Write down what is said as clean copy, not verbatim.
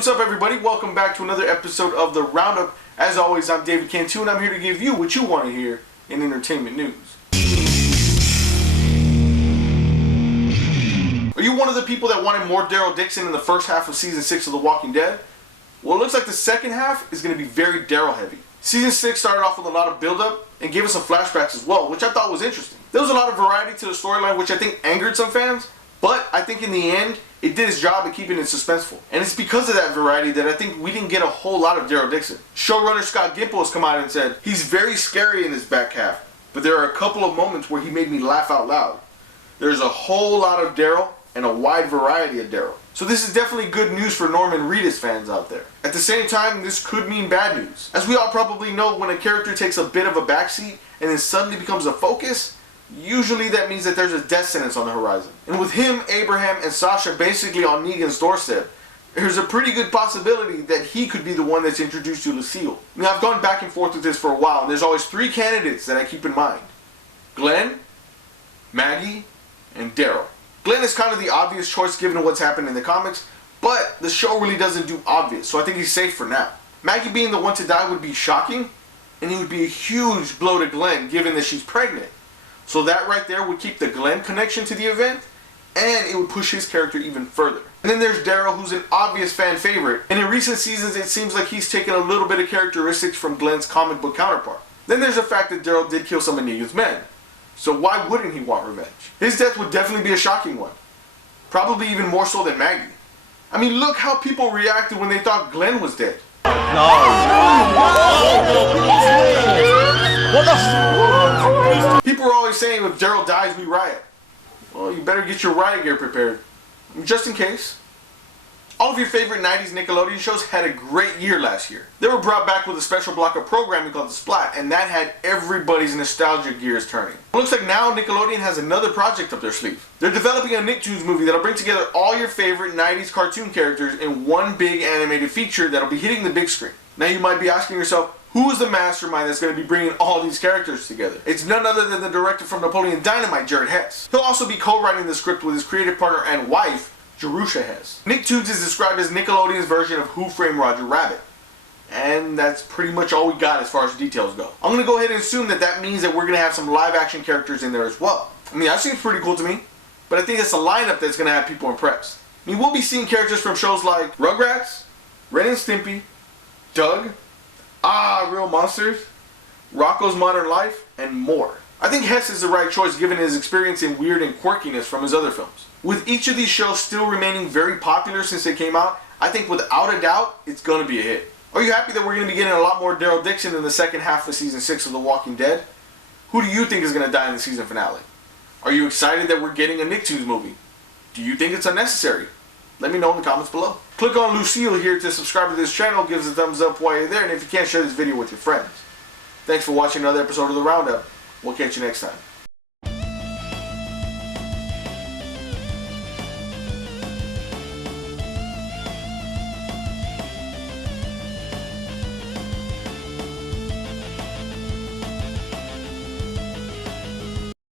what's up everybody? Welcome back to another episode of the Roundup. As always, I'm David Cantu and I'm here to give you what you want to hear in entertainment news. Are you one of the people that wanted more Daryl Dixon in the first half of Season 6 of The Walking Dead? Well, it looks like the second half is going to be very Daryl heavy. Season 6 started off with a lot of build-up and gave us some flashbacks as well, which I thought was interesting. There was a lot of variety to the storyline, which I think angered some fans, but I think in the end, it did its job at keeping it suspenseful. And it's because of that variety that I think we didn't get a whole lot of Daryl Dixon. Showrunner Scott Gimple has come out and said, he's very scary in his back half, but there are a couple of moments where he made me laugh out loud. There's a whole lot of Daryl and a wide variety of Daryl. So this is definitely good news for Norman Reedus fans out there. At the same time, this could mean bad news. As we all probably know, when a character takes a bit of a backseat and then suddenly becomes a focus, usually that means that there's a death sentence on the horizon. And with him, Abraham, and Sasha basically on Negan's doorstep, there's a pretty good possibility that he could be the one that's introduced to Lucille. I mean, I've gone back and forth with this for a while, and there's always three candidates that I keep in mind. Glenn, Maggie, and Daryl. Glenn is kind of the obvious choice given what's happened in the comics, but the show really doesn't do obvious, so I think he's safe for now. Maggie being the one to die would be shocking, and it would be a huge blow to Glenn given that she's pregnant. So that right there would keep the Glenn connection to the event, and it would push his character even further. And then there's Daryl, who's an obvious fan favorite, and in recent seasons it seems like he's taken a little bit of characteristics from Glenn's comic book counterpart. Then there's the fact that Daryl did kill some of Negan's men. So why wouldn't he want revenge? His death would definitely be a shocking one. Probably even more so than Maggie. I mean, look how people reacted when they thought Glenn was dead. No. People were always saying, if Daryl dies, we riot. Well, you better get your riot gear prepared. Just in case. All of your favorite 90s Nickelodeon shows had a great year last year. They were brought back with a special block of programming called The Splat, and that had everybody's nostalgia gears turning. It looks like now Nickelodeon has another project up their sleeve. They're developing a Nicktoons movie that'll bring together all your favorite 90s cartoon characters in one big animated feature that'll be hitting the big screen. Now you might be asking yourself, who is the mastermind that's going to be bringing all these characters together? It's none other than the director from Napoleon Dynamite, Jared Hess. He'll also be co-writing the script with his creative partner and wife, Jerusha Hess. Nicktoons is described as Nickelodeon's version of Who Framed Roger Rabbit. And that's pretty much all we got as far as details go. I'm going to go ahead and assume that that means that we're going to have some live action characters in there as well. I mean, that seems pretty cool to me. But I think it's a lineup that's going to have people impressed. I mean, we'll be seeing characters from shows like Rugrats, Ren and Stimpy, Doug, Real Monsters, Rocko's Modern Life, and more. I think Hess is the right choice given his experience in weird and quirkiness from his other films. With each of these shows still remaining very popular since they came out, I think without a doubt, it's going to be a hit. Are you happy that we're going to be getting a lot more Daryl Dixon in the second half of Season 6 of The Walking Dead? Who do you think is going to die in the season finale? Are you excited that we're getting a Nicktoons movie? Do you think it's unnecessary? Let me know in the comments below. Click on Lucille here to subscribe to this channel, give us a thumbs up while you're there, and if you can, share this video with your friends. Thanks for watching another episode of The Roundup. We'll catch you next time.